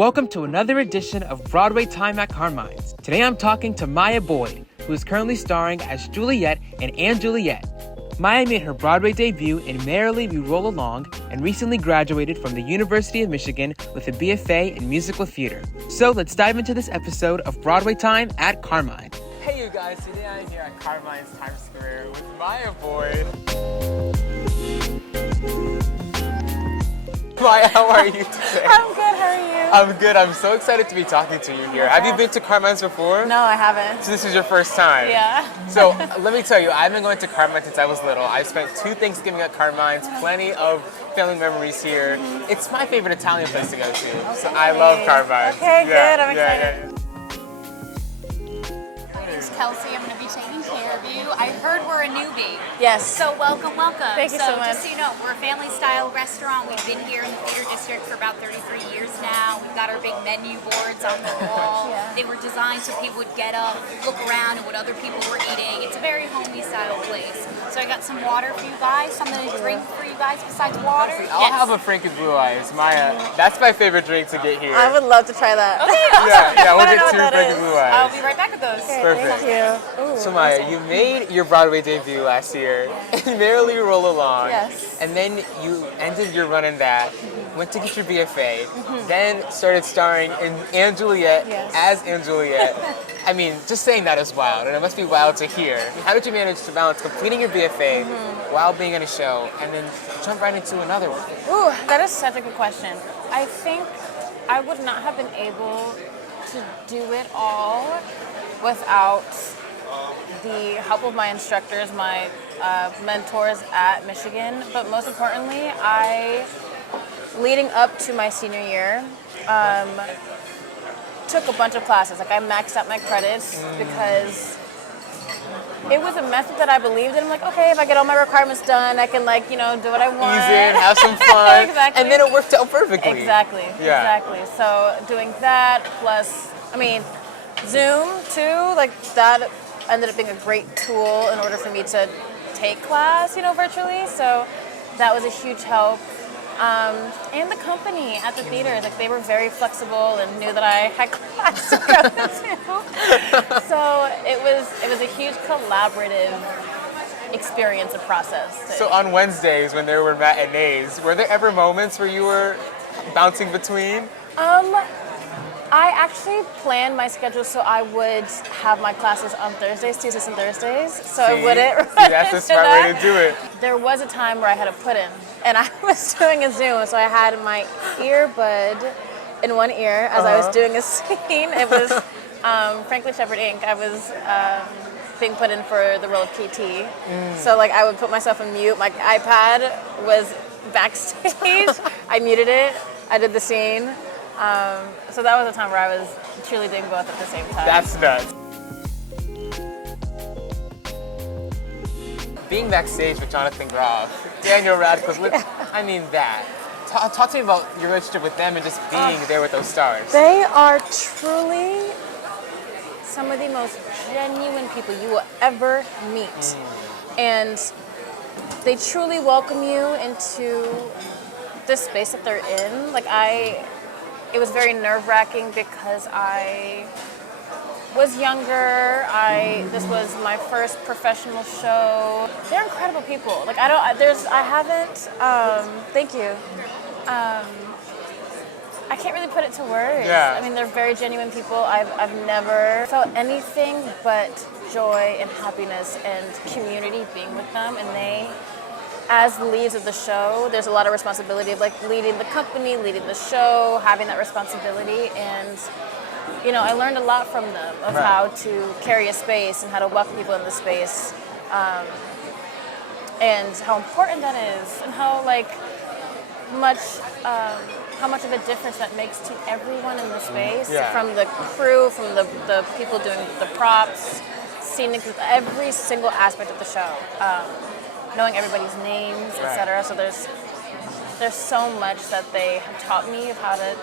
Welcome to another edition of Broadway Time at Carmine's. Today I'm talking to Maya Boyd, who is currently starring as Juliet in Juliet. Maya made her Broadway debut in Merrily We Roll Along and recently graduated from the University of Michigan with a BFA in musical theater. So let's dive into this episode of Broadway Time at Carmine. Hey you guys, today I'm here at Carmine's Times Square with Maya Boyd. Maya, how are you today? I'm good, how are you? I'm good. I'm so excited to be talking to you here. Have you been to Carmine's before? No, I haven't. So this is your first time? Yeah. So let me tell you, I've been going to Carmine since I was little. I've spent 2 Thanksgiving at Carmine's, plenty of family memories here. It's my favorite Italian place to go to. Okay. So I love Carmine's. Okay, good. I'm excited. My name's Kelsey. I'm going to be taking care of you. I heard we're a newbie. Yes. So welcome. Thank you so much. Just so you know, we're a family-style restaurant. We've been here in the theater district for about 33 years now. We've got our big menu boards on the wall. Yeah. They were designed so people would get up, look around at what other people were eating. It's a very homey-style place. So I got some water for you guys, something to drink for you guys besides water. I'll have a Franken's Blue Eyes. Maya, that's my favorite drink to get here. I would love to try that. Okay, awesome. Yeah, we'll I get don't 2 know what that Franken's is. Blue Eyes. I'll be right back with those. Okay, Perfect. thank you. Ooh, So Maya, you made your Broadway debut last year in Merrily We Roll Along. Yes. And then you ended your run in that, went to get your BFA, then started starring in Juliet Yes. as Juliet. I mean, just saying that is wild, and it must be wild to hear. How did you manage to balance completing your BFA while being in a show and then jump right into another one? Ooh, that is such a good question. I think I would not have been able to do it all without the help of my instructors, my mentors at Michigan, but most importantly, leading up to my senior year, took a bunch of classes. Like I maxed out my credits because it was a method that I believed in. I'm like, okay, if I get all my requirements done, I can do what I want. Ease in, have some fun, Exactly. and then it worked out perfectly. Exactly. Yeah. Exactly. So doing that plus, Zoom too, like that ended up being a great tool in order for me to take class, virtually. So that was a huge help. And the company at the theater, like they were very flexible and knew that I had class to go to. So it was a huge collaborative experience and process. So on Wednesdays when there were matinees, were there ever moments where you were bouncing between? I actually planned my schedule so I would have my classes on Thursdays, Tuesdays, and Thursdays, so I wouldn't run that's the into smart that. way to do it. There was a time where I had a put-in, and I was doing a Zoom, so I had my earbud in one ear as I was doing a scene. It was Frankly Shepherd Inc. I was being put in for the role of KT, so I would put myself on mute. My iPad was backstage. I muted it. I did the scene. So that was a time where I was truly doing both at the same time. That's nuts. Being backstage with Jonathan Groff, Daniel Radcliffe, that. Talk to me about your relationship with them and just being there with those stars. They are truly some of the most genuine people you will ever meet. And they truly welcome you into the space that they're in. It was very nerve-wracking because I was younger. This was my first professional show. They're incredible people. Thank you. I can't really put it to words. Yeah. They're very genuine people. I've never felt anything but joy and happiness and community being with them, and they, as the leads of the show, there's a lot of responsibility of leading the company, leading the show, having that responsibility, and I learned a lot from them of how to carry a space and how to welcome people in the space, and how important that is, and how much of a difference that makes to everyone in the space, from the crew, from the people doing the props, scenic, every single aspect of the show. Knowing everybody's names, etc. So there's so much that they have taught me of how to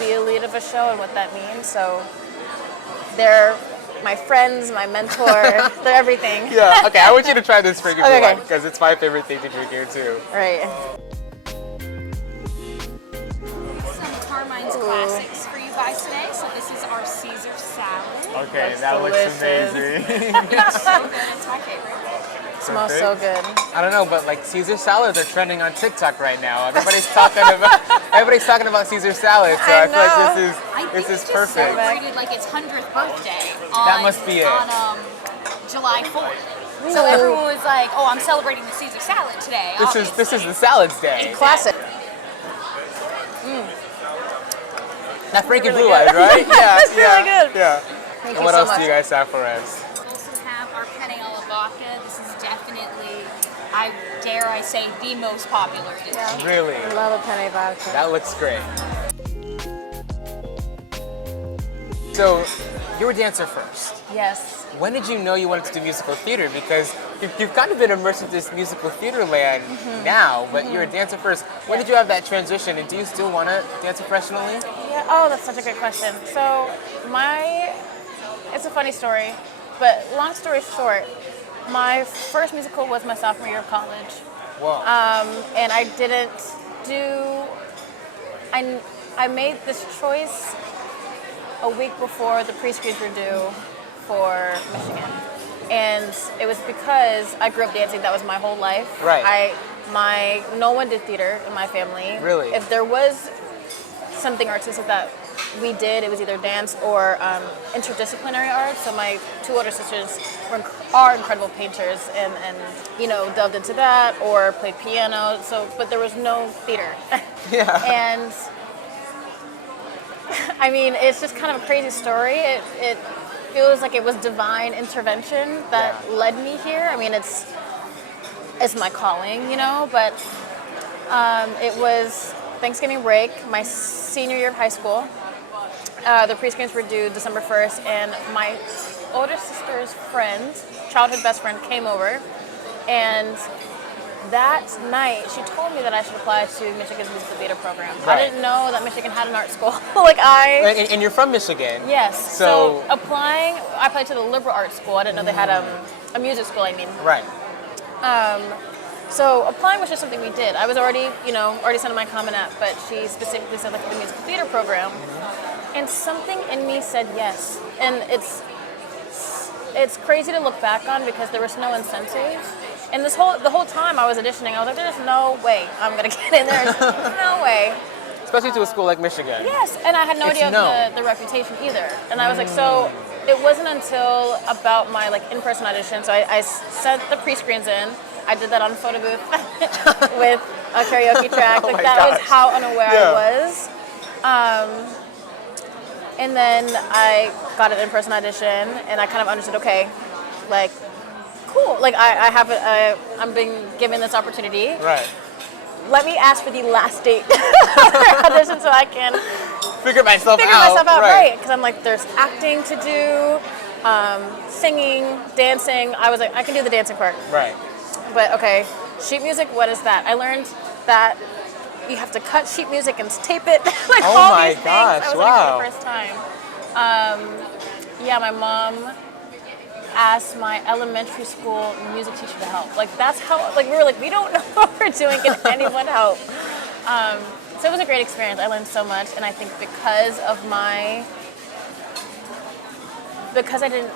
be a lead of a show and what that means. So they're my friends, my mentor, they're everything. Yeah, okay, I want you to try this Franken's Blue Okay. Eyes because it's my favorite thing to drink here too. Right. Some Carmine Carmine's classics for you guys today. So this is our Caesar salad. Okay, That's that looks delicious. amazing. It's so good. It's my favorite. Smells so good. I don't know, but like Caesar salads are trending on TikTok right now. Everybody's talking about Caesar salad, so I feel like this is just perfect. celebrated like its 100th birthday on, That must be it. on July 4th. So everyone was like, "Oh, I'm celebrating the Caesar salad today." This is the salads day. Classic. That Frankie really Blue good. Eyes, right? Yeah, It's really good. Yeah. Thank And you what so else much. do you guys have for us? We also have our penne alla vodka. This is definitely, I dare I say, the most popular dish. Yeah. Really? I love a penne vodka. That looks great. So, you were a dancer first. Yes. When did you know you wanted to do musical theater? Because you've kind of been immersed in this musical theater land now, but you're a dancer first. When did you have that transition, and do you still want to dance professionally? Yeah. Oh, that's such a good question. So it's a funny story, but long story short, my first musical was my sophomore year of college. Whoa. And I didn't do, I made this choice a week before the pre-screens were due for Michigan. And it was because I grew up dancing, that was my whole life. Right. No one did theater in my family. Really? If there was something artistic that we did, it was either dance or interdisciplinary art. So my two older sisters are incredible painters and delved into that or played piano. So, but there was no theater. Yeah. And I mean, it's just kind of a crazy story. It feels like it was divine intervention that led me here. I mean, it's my calling, but it was Thanksgiving break, my senior year of high school. The pre-screens were due December 1st, and my older sister's friend, childhood best friend, came over, and that night she told me that I should apply to Michigan's musical theater program. Right. I didn't know that Michigan had an art school. And you're from Michigan. Yes. So applying, I applied to the liberal arts school. I didn't know they had a music school. Right. So applying was just something we did. I was already sending my Common App, but she specifically said like the musical theater program, and something in me said yes. And it's crazy to look back on because there was no incentive. And the whole time I was auditioning, I was like, there's no way I'm gonna get in there. There's no way. Especially to a school like Michigan. Yes, and I had no idea of the reputation either. And I was like, so it wasn't until about my in-person audition. So I sent the pre-screens in. I did that on a photo booth with a karaoke track. That was how unaware I was. And then I got an in-person audition, and I kind of understood, okay, cool. I'm being given this opportunity. Right. Let me ask for the last date for audition so I can figure myself out. Right? Because I'm like, there's acting to do, singing, dancing. I was like, I can do the dancing part. Right. But okay, sheet music. What is that? I learned that you have to cut sheet music and tape it. All these things. I was wow. for the first time. My mom asked my elementary school music teacher to help. That's how, we were like, we don't know what we're doing, can anyone help? So it was a great experience. I learned so much, and I think because I didn't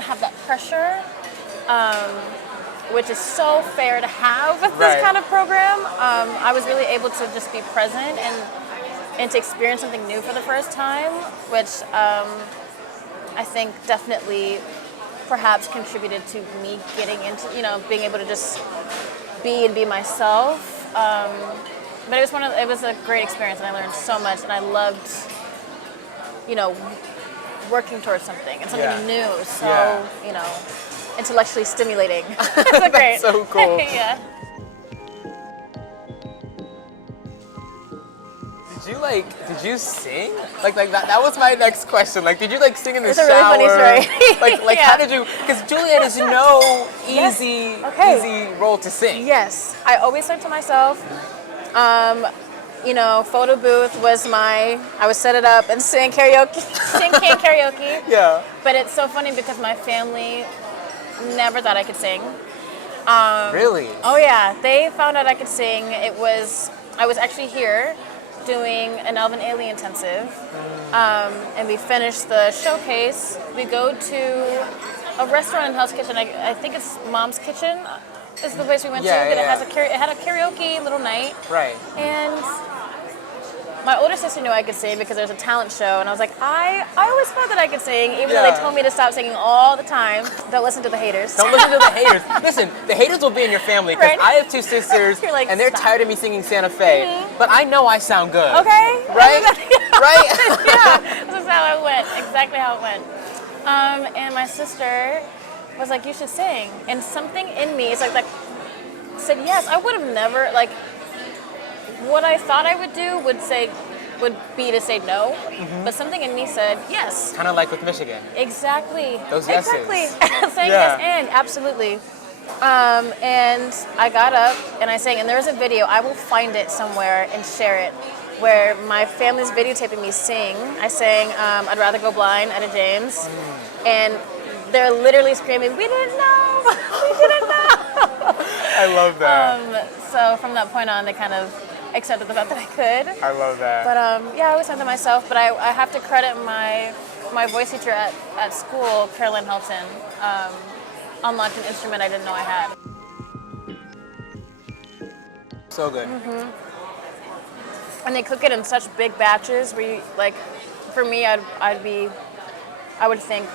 have that pressure, which is so fair to have with this kind of program, I was really able to just be present and to experience something new for the first time, which I think definitely perhaps contributed to me getting into, being able to just be myself. But it was a great experience, and I learned so much, and I loved, working towards something and something new. So, intellectually stimulating. It's great. That's so cool. Yeah. Did you sing? That was my next question. Did you sing in the shower? It's a really funny story. How did you, because Juliet is no easy role to sing. Yes. I always said to myself, photo booth was I would set it up and sing karaoke. Yeah. But it's so funny because my family never thought I could sing. Really? Oh yeah. They found out I could sing. I was actually here doing an Elven Alien intensive, and we finish the showcase, we go to a restaurant in Hell's Kitchen. I think it's Mom's Kitchen is the place we went to. Yeah, That yeah. it had a karaoke little night. Right. And my older sister knew I could sing because there's a talent show, and I was like, I always thought that I could sing, even though they told me to stop singing all the time. Don't listen to the haters. Don't listen to the haters. Listen, the haters will be in your family because Right. I have two sisters, You're like, and they're stop. tired of me singing Santa Fe. But I know I sound good. Okay. Right? Right? Yeah, this is how it went. Exactly how it went. And my sister was like, you should sing. And something in me is like said yes. I would have never, like, what I thought I would do would be to say no. But something in me said yes. Kind of like with Michigan. Exactly. Those yeses. Exactly. Saying Yeah. yes and absolutely. And I got up and I sang, and there was a video, I will find it somewhere and share it, where my family's videotaping me sing. I sang I'd Rather Go Blind, Etta James, and they're literally screaming, we didn't know, we didn't know. I love that. So from that point on, they kind of accepted the fact that I could. I love that. But yeah, I always sang to myself, but I have to credit my voice teacher at school, Carolyn Helton, unlocked an instrument I didn't know I had. So good. And they cook it in such big batches where you, like, for me, I would think,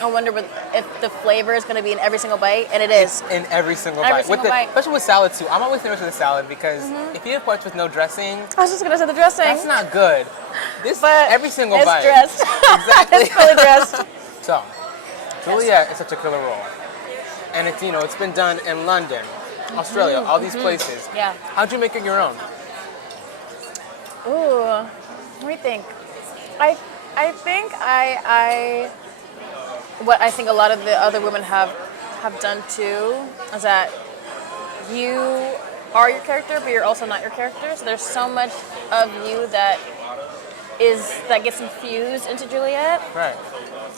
I wonder if the flavor is going to be in every single bite, and it is. In every single Every bite. single bite. Especially with salad too. I'm always nervous with the salad because if you have parts with no dressing, I was just going to say the dressing. that's not good. This But every single it's bite. dressed. Exactly. It's fully dressed. So, Juliet is such a killer role. And it's, you know, it's been done in London, Australia, all these places. Yeah. How'd you make it your own? Ooh, let me think. I think what I think a lot of the other women have done too is that you are your character, but you're also not your character. So there's so much of you that gets infused into Juliet. Right.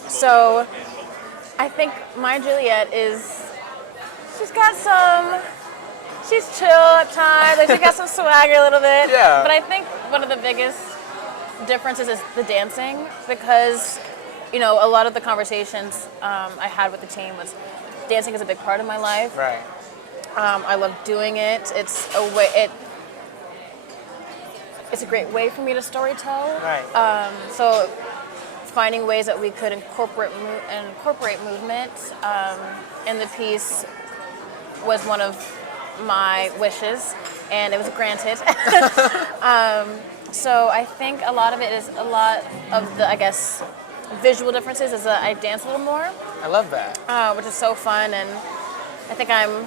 So I think my Juliet she's chill at times, like she got some swagger a little bit. Yeah. But I think one of the biggest differences is the dancing, because, you know, a lot of the conversations I had with the team was dancing is a big part of my life. Right. I love doing it. It's a great way for me to storytell. Right. So finding ways that we could incorporate movement in the piece was one of my wishes, and it was granted. So I think a lot of it is a lot of the, I guess, visual differences is that I dance a little more, I love that. which is so fun, and I think I'm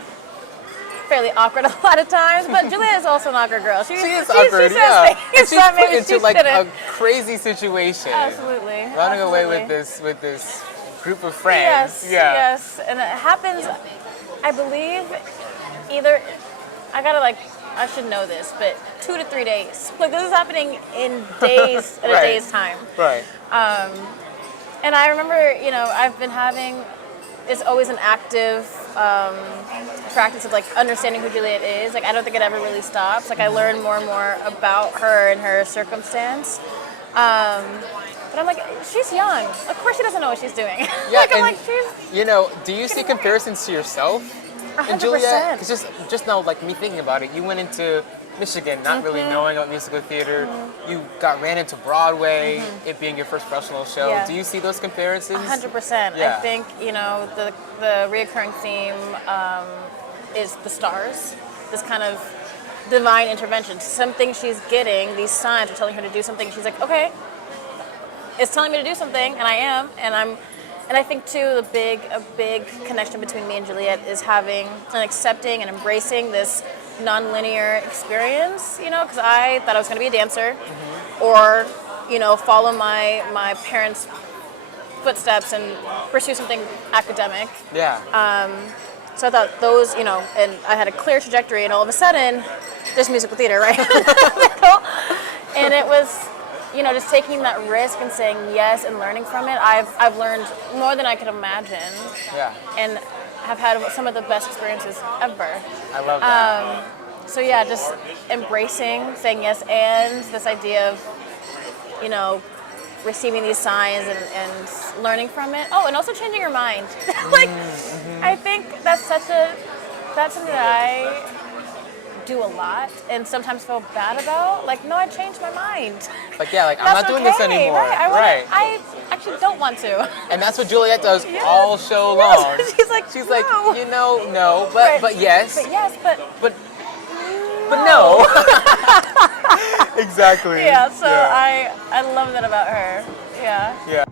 fairly awkward a lot of times, but Juliet is also an awkward girl. She She is she awkward, says yeah. things And she's that put maybe into she like shouldn't. a crazy situation. Absolutely. Running away with Absolutely. this group of friends. Yes, Yeah. yes. And it happens, I believe, I should know this, but 2 to 3 days. Like, this is happening in days, at a Right. day's time. Right. And I remember, you know, I've been having, it's always an active practice of, like, understanding who Juliet is. Like, I don't think it ever really stops. Like, I learn more and more about her and her circumstance. But I'm like, she's young. Of course she doesn't know what she's doing. Yeah, like, I'm and, like, she's... you know, do you see comparisons to yourself in 100%. Juliet? Because just now, like me thinking about it, you went into Michigan not really knowing about musical theater. You ran into Broadway, it being your first professional show. Yeah. Do you see those comparisons? 100%. Yeah. I think, you know, the reoccurring theme is the stars. This kind of divine intervention. Something she's getting, these signs are telling her to do something. She's like, okay, it's telling me to do something, and I am, and I think too a big connection between me and Juliet is having and accepting and embracing this non-linear experience, you know, because I thought I was going to be a dancer, or, you know, follow my parents' footsteps and pursue something academic. Yeah. So I thought those, you know, and I had a clear trajectory, and all of a sudden, there's musical theater, right? And it was, you know, just taking that risk and saying yes and learning from it. I've learned more than I could imagine. Yeah. And have had some of the best experiences ever. I love that. So yeah, just embracing, saying yes, and this idea of, you know, receiving these signs and learning from it. Oh, and also changing your mind. Like, I think that's something that I do a lot and sometimes feel bad about. Like, no, I changed my mind. Like, yeah, like, I'm not doing this anymore. Right. I actually don't want to. And that's what Juliet does all show long. She's like, no. You know, no, but yes. But yes, but no. Exactly. Yeah, so I love that about her. Yeah. Yeah.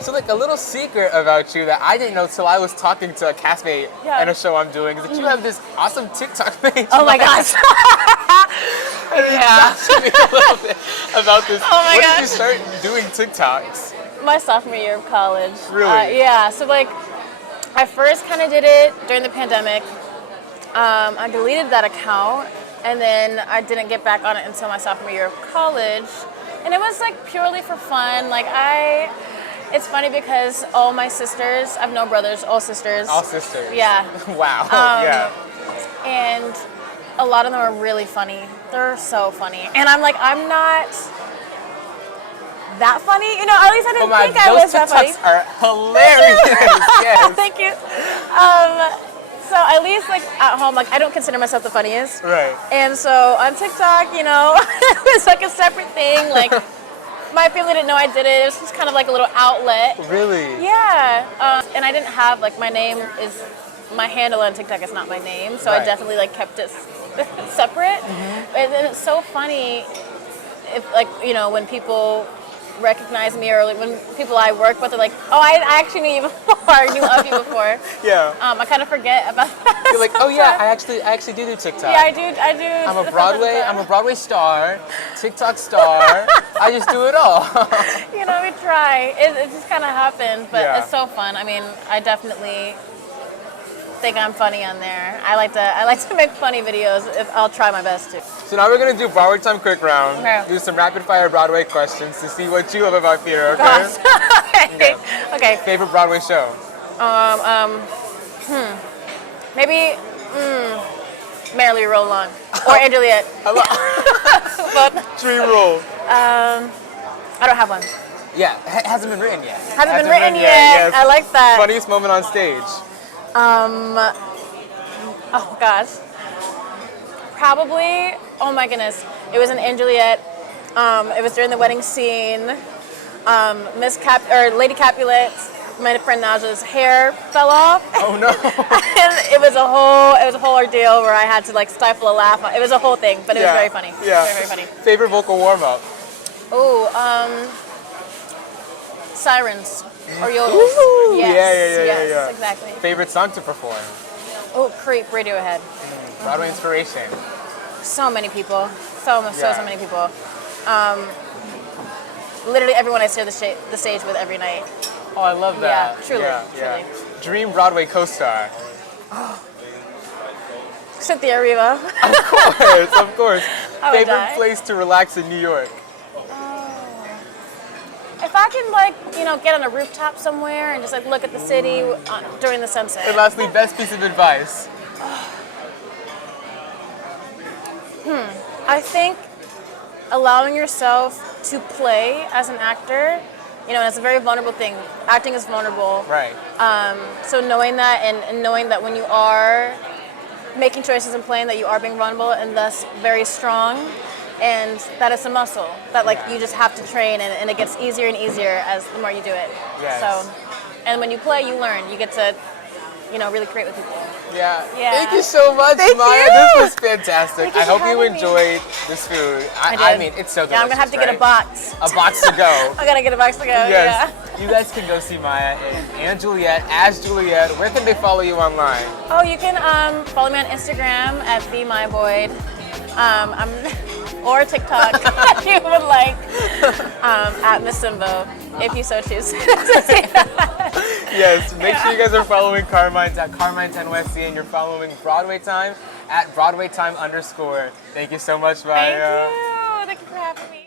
So like a little secret about you that I didn't know till I was talking to a castmate in a show I'm doing is that you have this awesome TikTok page. Oh my gosh. Yeah. Talk to me a little bit about this. Oh my When gosh. did you start doing TikToks? My sophomore year of college. Really? Yeah, so like I first kind of did it during the pandemic. I deleted that account and then I didn't get back on it until my sophomore year of college. And it was like purely for fun. Like it's funny because all my sisters, I have no brothers, all sisters. All sisters. Yeah. Wow. Yeah. And a lot of them are really funny. They're so funny. And I'm like, I'm not that funny. You know, at least I didn't think I was that funny. Those TikToks are hilarious. Yes. Thank you. So at least like at home, like I don't consider myself the funniest. Right. And so on TikTok, you know, it's like a separate thing. Like my family didn't know I did it. It was just kind of like a little outlet. Really? Yeah. And I didn't have like my handle on TikTok is not my name, so I definitely like kept it separate. And then it's so funny if like, you know, when people recognize me or like when people I work with are like, oh, I actually knew you before, I knew of you before. Yeah. I kind of forget about that. You're like, oh yeah, I actually do TikTok. Yeah, I do. I'm a Broadway star, TikTok star. I just do it all. You know, we try. It just kind of happened, but it's so fun. I mean, I definitely think I'm funny on there. I like to make funny videos. I'll try my best to. So now we're gonna do Broadway Time quick round. Okay. Do some rapid fire Broadway questions to see what you love about theater. Okay. Gosh. Okay. Favorite Broadway show? Maybe Merrily We Roll Along or Juliet. But Dream role. I don't have one. Yeah, hasn't been written yet. Hasn't been written yet. Yes. I like that. Funniest moment on stage. Oh gosh. Probably. Oh my goodness. It was in Juliet. It was during the wedding scene. Lady Capulet, my friend Naja's hair fell off. Oh no. And it was a whole ordeal where I had to like stifle a laugh. It was a whole thing, but it was very funny. Yeah. Very, very funny. Favorite vocal warm up? Oh, sirens or yodels. Woo-hoo. Yes. Yeah. Exactly. Favorite song to perform? Oh, Creep, Radiohead. Broadway inspiration. So many people. So many people. Literally everyone I share the stage with every night. Oh, I love that. Yeah, truly. Dream Broadway co-star. Cynthia Erivo. Of course. I would Favorite die. place to relax in New York? If I can get on a rooftop somewhere and just like look at the city during the sunset. And lastly, best piece of advice. I think allowing yourself to play as an actor, it's a very vulnerable thing. Acting is vulnerable. Right. So knowing that and knowing that when you are making choices and playing that you are being vulnerable and thus very strong, and that it's a muscle that you just have to train and it gets easier and easier as the more you do it. Yes. So, and when you play, you learn. You get to, really create with people. Yeah. Yeah. Thank you so much, Thank Maya. you. This was fantastic. Thank you I for hope you having me. enjoyed this food. I mean, it's so delicious. Yeah, I'm gonna have to get a box. A box to go. I gotta get a box to go. Yes. Yeah. You guys can go see Maya and Juliet as Juliet. Where can they follow you online? Oh, you can follow me on Instagram at @BeMyBoyd. Or TikTok if you would like, at Miss Simbo, if you so choose. Yes, make sure you guys are following Carmine's at Carmine10WSC and you're following Broadway Time at Broadway Time _. Thank you so much, Maya. Thank you. Thank you for having me.